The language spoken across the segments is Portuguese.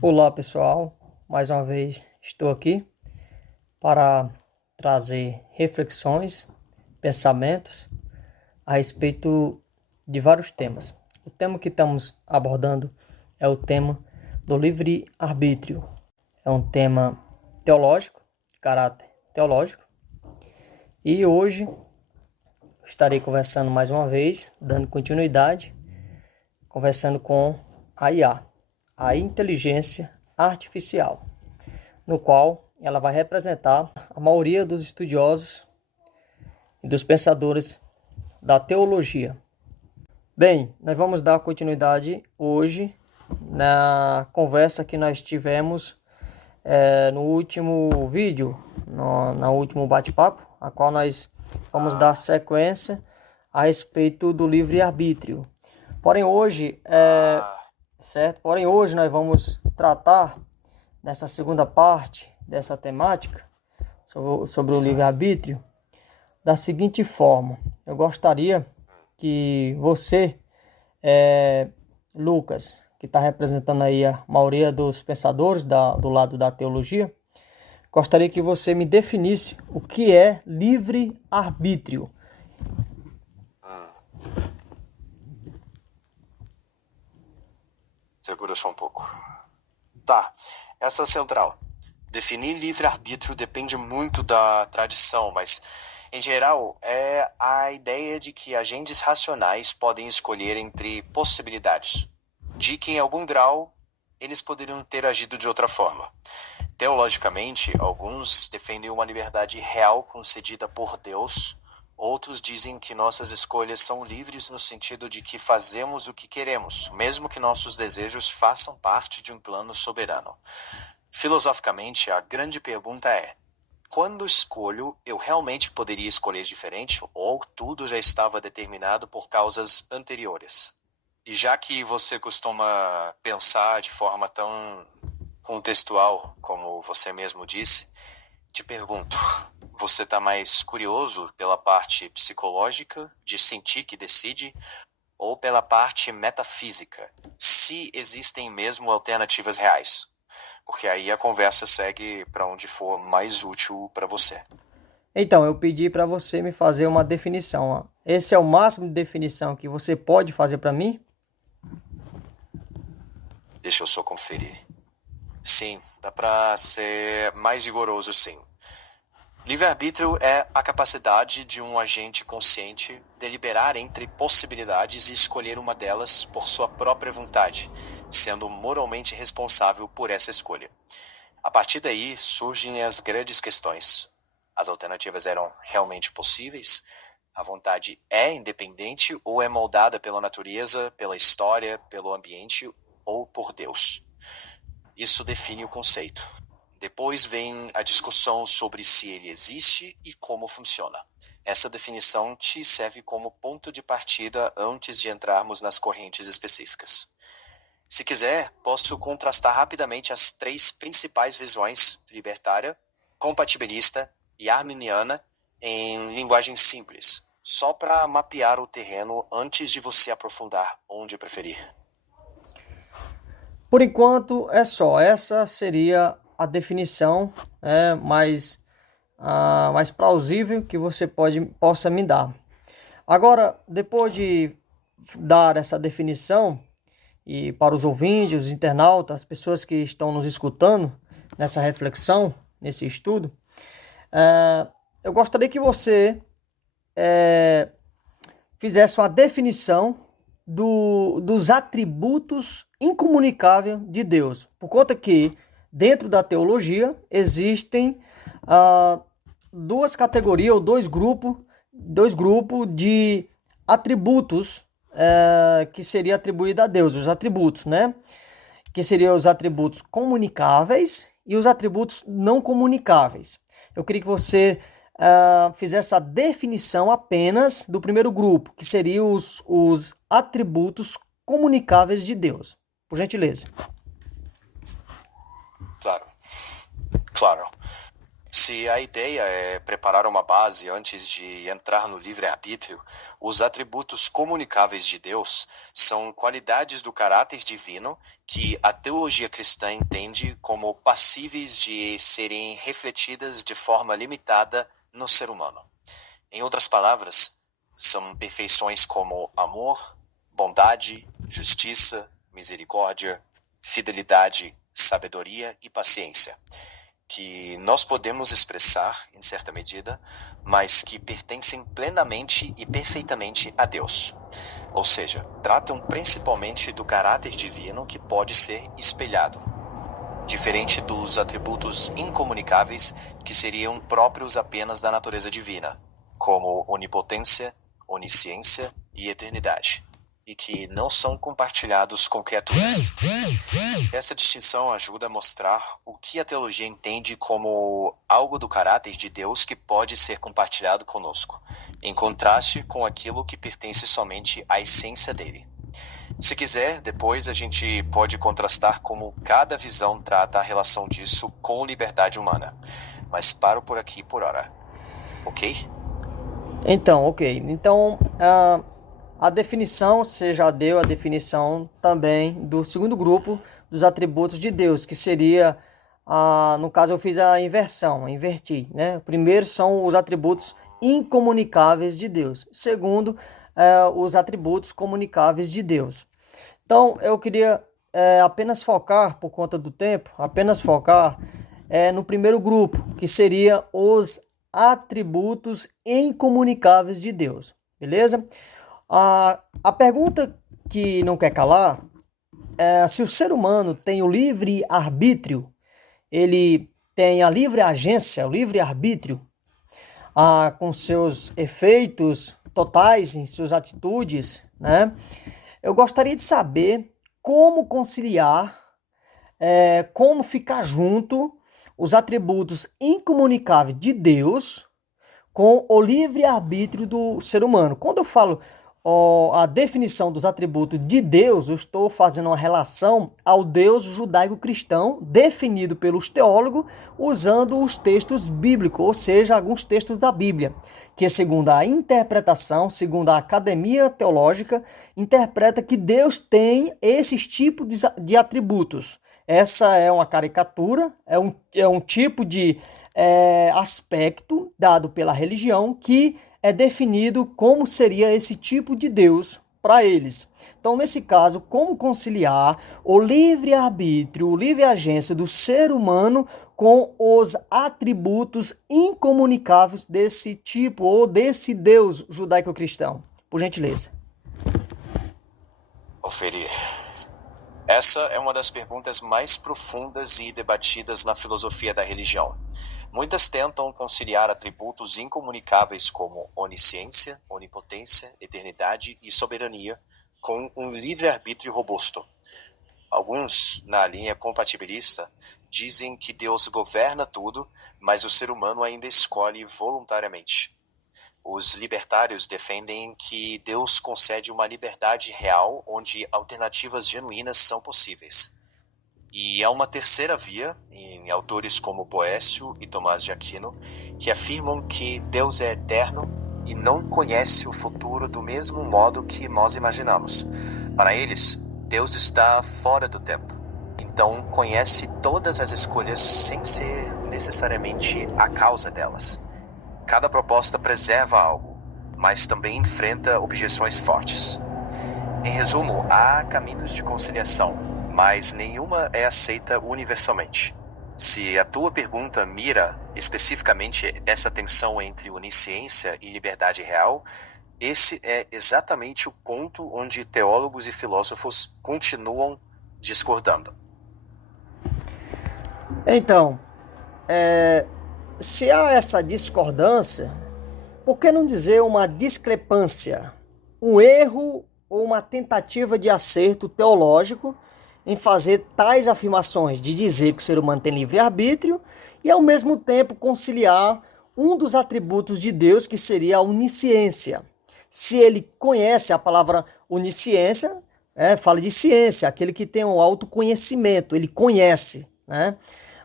Olá pessoal, mais uma vez estou aqui para trazer reflexões, pensamentos a respeito de vários temas. O tema que estamos abordando é o tema do livre-arbítrio. É um tema teológico, de caráter teológico, e hoje estarei conversando mais uma vez, dando continuidade, conversando com a IA, a inteligência artificial, no qual ela vai representar a maioria dos estudiosos e dos pensadores da teologia. Bem, nós vamos dar continuidade hoje na conversa que nós tivemos no último vídeo, no último bate-papo, a qual nós vamos dar sequência a respeito do livre-arbítrio. Porém hoje nós vamos tratar nessa segunda parte dessa temática sobre o livre-arbítrio da seguinte forma. Eu gostaria que você, Lucas, que está representando aí a maioria dos pensadores do lado da teologia, gostaria que você me definisse o que é livre-arbítrio. Segura só um pouco. Tá, essa é central. Definir livre-arbítrio depende muito da tradição, mas, em geral, é a ideia de que agentes racionais podem escolher entre possibilidades, de que, em algum grau, eles poderiam ter agido de outra forma. Teologicamente, alguns defendem uma liberdade real concedida por Deus. Outros dizem que nossas escolhas são livres no sentido de que fazemos o que queremos, mesmo que nossos desejos façam parte de um plano soberano. Filosoficamente, a grande pergunta é: quando escolho, eu realmente poderia escolher diferente ou tudo já estava determinado por causas anteriores? E já que você costuma pensar de forma tão contextual, como você mesmo disse, te pergunto, você está mais curioso pela parte psicológica, de sentir que decide, ou pela parte metafísica, se existem mesmo alternativas reais? Porque aí a conversa segue para onde for mais útil para você. Então, eu pedi para você me fazer uma definição. Esse é o máximo de definição que você pode fazer para mim? Deixa eu só conferir. Sim, dá para ser mais rigoroso, sim. Livre-arbítrio é a capacidade de um agente consciente deliberar entre possibilidades e escolher uma delas por sua própria vontade, sendo moralmente responsável por essa escolha. A partir daí surgem as grandes questões. As alternativas eram realmente possíveis? A vontade é independente ou é moldada pela natureza, pela história, pelo ambiente ou por Deus? Isso define o conceito. Depois vem a discussão sobre se ele existe e como funciona. Essa definição te serve como ponto de partida antes de entrarmos nas correntes específicas. Se quiser, posso contrastar rapidamente as três principais visões: libertária, compatibilista e arminiana, em linguagem simples, só para mapear o terreno antes de você aprofundar onde preferir. Por enquanto é só. Essa seria a definição mais plausível que você possa me dar. Agora, depois de dar essa definição, e para os ouvintes, os internautas, as pessoas que estão nos escutando nessa reflexão, nesse estudo, eu gostaria que você fizesse uma definição dos atributos incomunicáveis de Deus, por conta que dentro da teologia existem duas categorias ou dois grupos de atributos que seria atribuído a Deus, os atributos, né? Que seriam os atributos comunicáveis e os atributos não comunicáveis. Eu queria que você fizesse a definição apenas do primeiro grupo, que seriam os atributos comunicáveis de Deus. Por gentileza. Claro. Se a ideia é preparar uma base antes de entrar no livre-arbítrio, os atributos comunicáveis de Deus são qualidades do caráter divino que a teologia cristã entende como passíveis de serem refletidas de forma limitada no ser humano. Em outras palavras, são perfeições como amor, bondade, justiça, misericórdia, fidelidade, sabedoria e paciência, que nós podemos expressar, em certa medida, mas que pertencem plenamente e perfeitamente a Deus. Ou seja, tratam principalmente do caráter divino que pode ser espelhado, diferente dos atributos incomunicáveis que seriam próprios apenas da natureza divina, como onipotência, onisciência e eternidade, e que não são compartilhados com criaturas. Essa distinção ajuda a mostrar o que a teologia entende como algo do caráter de Deus que pode ser compartilhado conosco, em contraste com aquilo que pertence somente à essência dele. Se quiser, depois a gente pode contrastar como cada visão trata a relação disso com liberdade humana. Mas paro por aqui por hora. Ok? Ok. Então, a definição, você já deu a definição também do segundo grupo dos atributos de Deus, que seria, no caso eu fiz a inversão, inverti, né? Primeiro são os atributos incomunicáveis de Deus. Segundo, os atributos comunicáveis de Deus. Então, eu queria apenas focar, por conta do tempo, no primeiro grupo, que seria os atributos incomunicáveis de Deus, beleza? A pergunta que não quer calar é se o ser humano tem o livre-arbítrio, ele tem a livre agência, o livre-arbítrio, com seus efeitos totais em suas atitudes, né? Eu gostaria de saber como conciliar, como ficar junto os atributos incomunicáveis de Deus com o livre-arbítrio do ser humano. Quando eu falo a definição dos atributos de Deus, eu estou fazendo uma relação ao Deus judaico-cristão definido pelos teólogos usando os textos bíblicos, ou seja, alguns textos da Bíblia, que segundo a interpretação, segundo a academia teológica, interpreta que Deus tem esses tipos de atributos. Essa é uma caricatura, é um tipo de aspecto dado pela religião que é definido como seria esse tipo de Deus para eles. Então, nesse caso, como conciliar o livre-arbítrio, o livre-agência do ser humano com os atributos incomunicáveis desse tipo ou desse Deus judaico-cristão? Por gentileza. Oferir. Essa é uma das perguntas mais profundas e debatidas na filosofia da religião. Muitas tentam conciliar atributos incomunicáveis como onisciência, onipotência, eternidade e soberania com um livre-arbítrio robusto. Alguns, na linha compatibilista, dizem que Deus governa tudo, mas o ser humano ainda escolhe voluntariamente. Os libertários defendem que Deus concede uma liberdade real onde alternativas genuínas são possíveis. E há uma terceira via, em autores como Boécio e Tomás de Aquino, que afirmam que Deus é eterno e não conhece o futuro do mesmo modo que nós imaginamos. Para eles, Deus está fora do tempo, então conhece todas as escolhas sem ser necessariamente a causa delas. Cada proposta preserva algo, mas também enfrenta objeções fortes. Em resumo, há caminhos de conciliação, mas nenhuma é aceita universalmente. Se a tua pergunta mira especificamente essa tensão entre onisciência e liberdade real, esse é exatamente o ponto onde teólogos e filósofos continuam discordando. Então, se há essa discordância, por que não dizer uma discrepância, um erro ou uma tentativa de acerto teológico em fazer tais afirmações, de dizer que o ser humano tem livre-arbítrio e ao mesmo tempo conciliar um dos atributos de Deus, que seria a onisciência. Se ele conhece, a palavra onisciência fala de ciência, aquele que tem um autoconhecimento, ele conhece, né?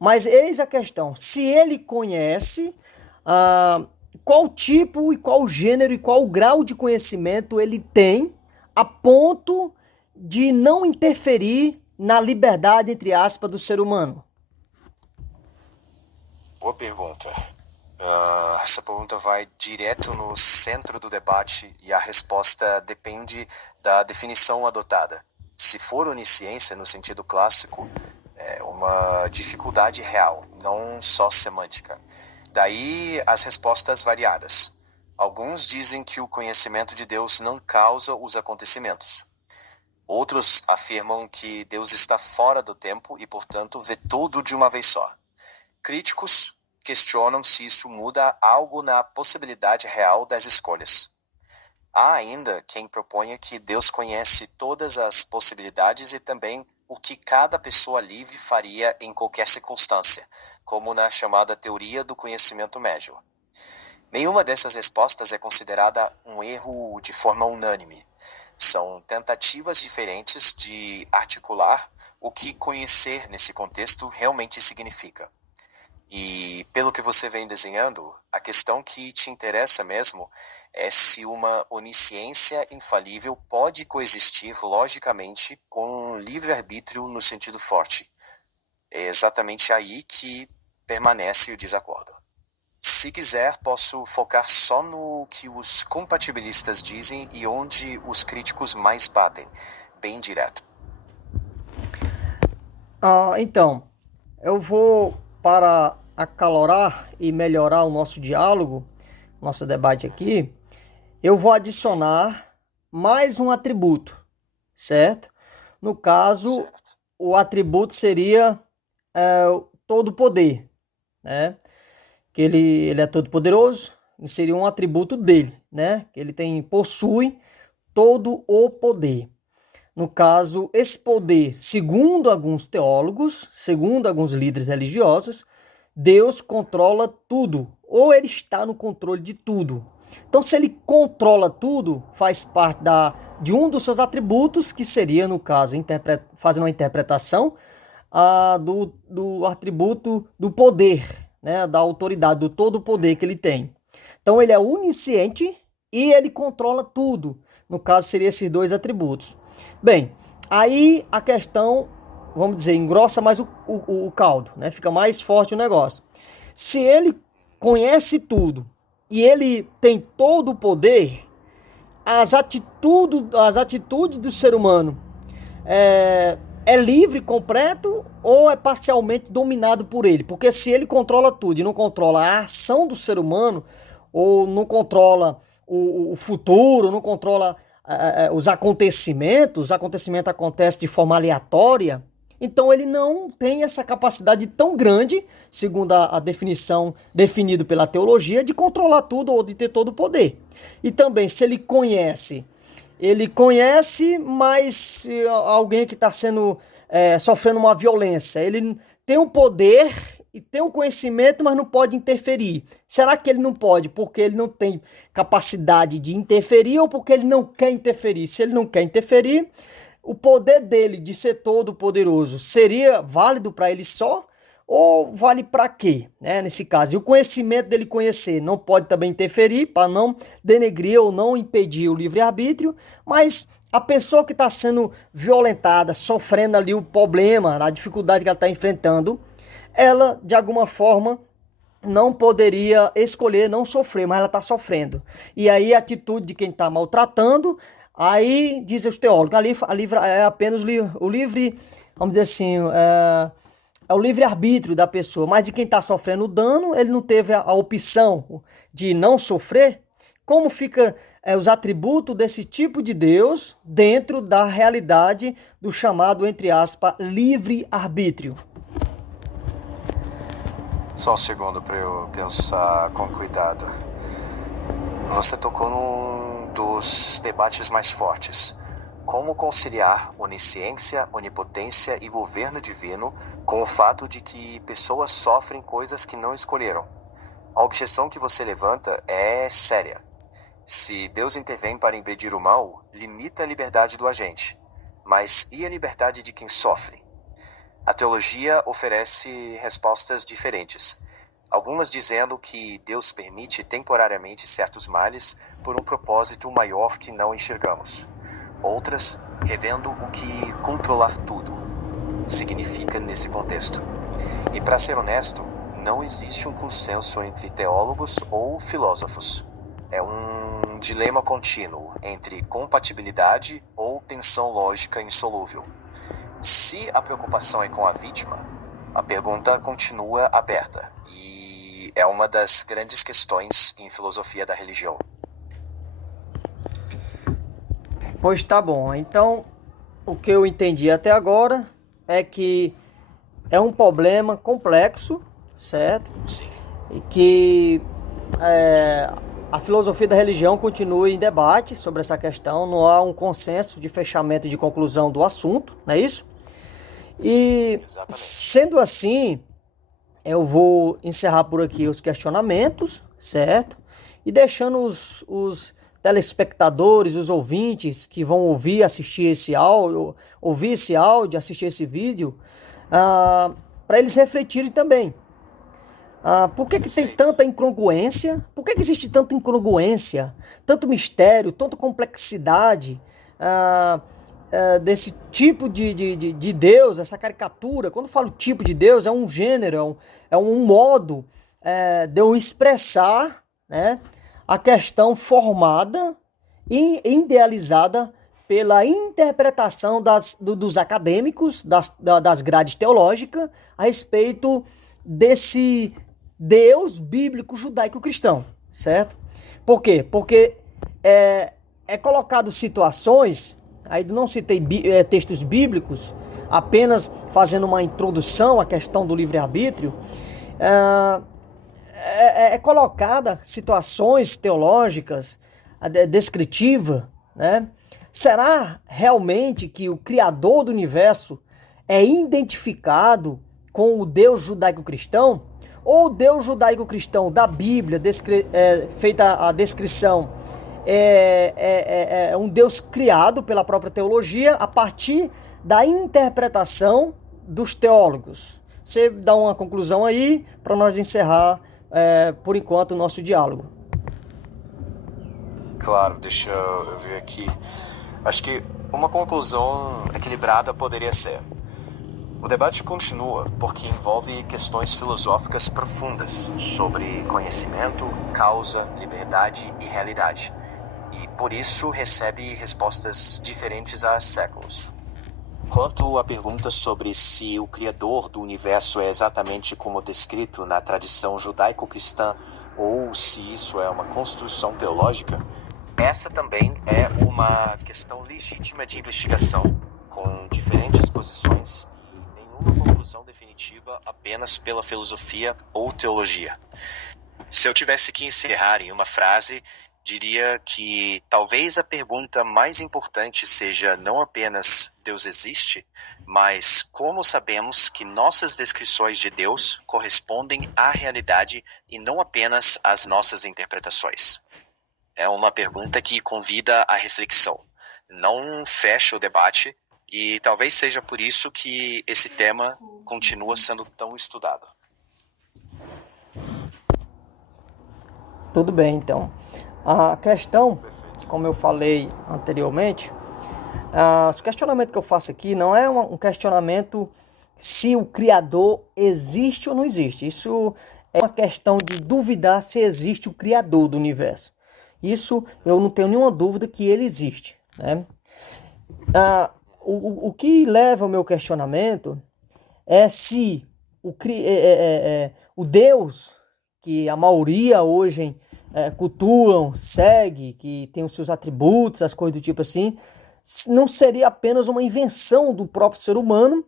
Mas eis a questão, se ele conhece, qual tipo e qual gênero e qual grau de conhecimento ele tem a ponto de não interferir na liberdade, entre aspas, do ser humano? Boa pergunta. Essa pergunta vai direto no centro do debate e a resposta depende da definição adotada. Se for onisciência no sentido clássico, é uma dificuldade real, não só semântica. Daí as respostas variadas. Alguns dizem que o conhecimento de Deus não causa os acontecimentos. Outros afirmam que Deus está fora do tempo e, portanto, vê tudo de uma vez só. Críticos questionam se isso muda algo na possibilidade real das escolhas. Há ainda quem proponha que Deus conhece todas as possibilidades e também o que cada pessoa livre faria em qualquer circunstância, como na chamada teoria do conhecimento médio. Nenhuma dessas respostas é considerada um erro de forma unânime. São tentativas diferentes de articular o que conhecer nesse contexto realmente significa. E pelo que você vem desenhando, a questão que te interessa mesmo é se uma onisciência infalível pode coexistir logicamente com livre-arbítrio no sentido forte. É exatamente aí que permanece o desacordo. Se quiser, posso focar só no que os compatibilistas dizem e onde os críticos mais batem, bem direto. Então, eu vou, para acalorar e melhorar o nosso diálogo, nosso debate aqui, eu vou adicionar mais um atributo, certo? No caso, certo. O atributo seria todo poder, né? Que ele é todo poderoso, seria um atributo dele, né? Que ele possui todo o poder. No caso, esse poder, segundo alguns teólogos, segundo alguns líderes religiosos, Deus controla tudo, ou ele está no controle de tudo. Então, se ele controla tudo, faz parte de um dos seus atributos, que seria, no caso, fazendo uma interpretação do atributo do poder, né, da autoridade, do todo o poder que ele tem. Então, ele é onisciente e ele controla tudo. No caso, seriam esses dois atributos. Bem, aí a questão, vamos dizer, engrossa mais o caldo, né? Fica mais forte o negócio. Se ele conhece tudo e ele tem todo o poder, as atitudes do ser humano é livre, completo, ou é parcialmente dominado por ele? Porque se ele controla tudo e não controla a ação do ser humano, ou não controla o futuro, não controla os acontecimentos acontecem de forma aleatória, então ele não tem essa capacidade tão grande, segundo a definição definida pela teologia, de controlar tudo ou de ter todo o poder. E também, se ele conhece, mas alguém que está sofrendo uma violência, ele tem um poder e tem um conhecimento, mas não pode interferir. Será que ele não pode porque ele não tem capacidade de interferir ou porque ele não quer interferir? Se ele não quer interferir, o poder dele de ser todo poderoso seria válido para ele só? Ou vale para quê, né, nesse caso? E o conhecimento dele conhecer não pode também interferir para não denegrir ou não impedir o livre-arbítrio, mas a pessoa que está sendo violentada, sofrendo ali o problema, a dificuldade que ela está enfrentando, ela, de alguma forma, não poderia escolher não sofrer, mas ela está sofrendo. E aí a atitude de quem está maltratando, aí dizem os teólogos, é apenas o livre, vamos dizer assim, é o livre-arbítrio da pessoa, mas de quem está sofrendo o dano, ele não teve a opção de não sofrer. Como fica os atributos desse tipo de Deus dentro da realidade do chamado, entre aspas, livre-arbítrio? Só um segundo para eu pensar com cuidado. Você tocou num dos debates mais fortes. Como conciliar onisciência, onipotência e governo divino com o fato de que pessoas sofrem coisas que não escolheram? A objeção que você levanta é séria. Se Deus intervém para impedir o mal, limita a liberdade do agente. Mas e a liberdade de quem sofre? A teologia oferece respostas diferentes, algumas dizendo que Deus permite temporariamente certos males por um propósito maior que não enxergamos. Outras revendo o que controlar tudo significa nesse contexto. E para ser honesto, não existe um consenso entre teólogos ou filósofos. É um dilema contínuo entre compatibilidade ou tensão lógica insolúvel. Se a preocupação é com a vítima, a pergunta continua aberta e é uma das grandes questões em filosofia da religião. Pois tá bom, então o que eu entendi até agora é que é um problema complexo, certo? Sim. E que a filosofia da religião continua em debate sobre essa questão, não há um consenso de fechamento e de conclusão do assunto, não é isso? E Exatamente. sendo assim, eu vou encerrar por aqui os questionamentos, certo? E deixando os telespectadores, os ouvintes que vão ouvir, assistir esse áudio, assistir esse vídeo, para eles refletirem também. Por que tem tanta incongruência? Por que existe tanta incongruência, tanto mistério, tanta complexidade desse tipo de Deus, essa caricatura? Quando eu falo tipo de Deus, é um gênero, é um modo de eu expressar, né, a questão formada e idealizada pela interpretação dos acadêmicos, das grades teológicas, a respeito desse Deus bíblico judaico-cristão, certo? Por quê? Porque é colocado situações, aí não citei textos bíblicos, apenas fazendo uma introdução à questão do livre-arbítrio, é colocada situações teológicas, descritiva, né? Será realmente que o Criador do universo é identificado com o Deus judaico-cristão? Ou o Deus judaico-cristão da Bíblia, feita a descrição, é um Deus criado pela própria teologia a partir da interpretação dos teólogos? Você dá uma conclusão aí para nós encerrar, por enquanto, o nosso diálogo. Claro, deixa eu ver aqui. Acho que uma conclusão equilibrada poderia ser: o debate continua porque envolve questões filosóficas profundas sobre conhecimento, causa, liberdade e realidade, e por isso recebe respostas diferentes há séculos. Quanto à pergunta sobre se o Criador do universo é exatamente como descrito na tradição judaico-cristã ou se isso é uma construção teológica, essa também é uma questão legítima de investigação, com diferentes posições e nenhuma conclusão definitiva apenas pela filosofia ou teologia. Se eu tivesse que encerrar em uma frase, diria que talvez a pergunta mais importante seja não apenas Deus existe, mas como sabemos que nossas descrições de Deus correspondem à realidade e não apenas às nossas interpretações. É uma pergunta que convida à reflexão, não fecha o debate, e talvez seja por isso que esse tema continua sendo tão estudado. Tudo bem, então. A questão, como eu falei anteriormente, o questionamento que eu faço aqui não é um questionamento se o Criador existe ou não existe. Isso é uma questão de duvidar se existe o Criador do universo. Isso eu não tenho nenhuma dúvida que ele existe, né? O que leva ao meu questionamento é se o Deus que a maioria hoje cultuam, segue, que tem os seus atributos, as coisas do tipo assim, não seria apenas uma invenção do próprio ser humano,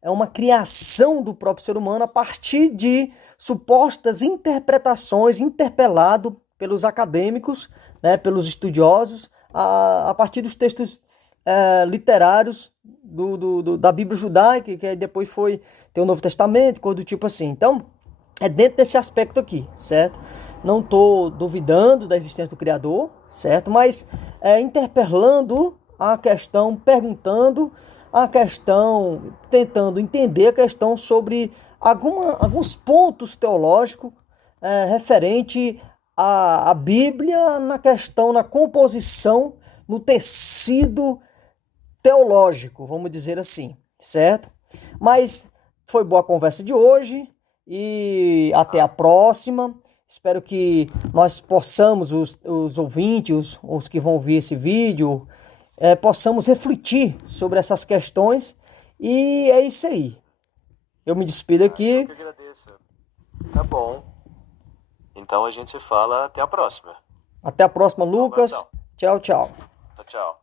é uma criação do próprio ser humano a partir de supostas interpretações, interpelado pelos acadêmicos, né, pelos estudiosos, a partir dos textos literários da Bíblia judaica, que depois tem o Novo Testamento, coisa do tipo assim. Então, é dentro desse aspecto aqui, certo? Não estou duvidando da existência do Criador, certo? Mas interpelando a questão, perguntando a questão, tentando entender a questão sobre alguns pontos teológicos referente à Bíblia na questão, na composição, no tecido teológico, vamos dizer assim, certo? Mas foi boa a conversa de hoje e até a próxima. Espero que nós possamos, os ouvintes, os que vão ver esse vídeo, possamos refletir sobre essas questões. E é isso aí. Eu me despido aqui. Eu que agradeço. Tá bom. Então a gente se fala até a próxima. Até a próxima, Lucas. Tchau, tchau. Tchau, tchau.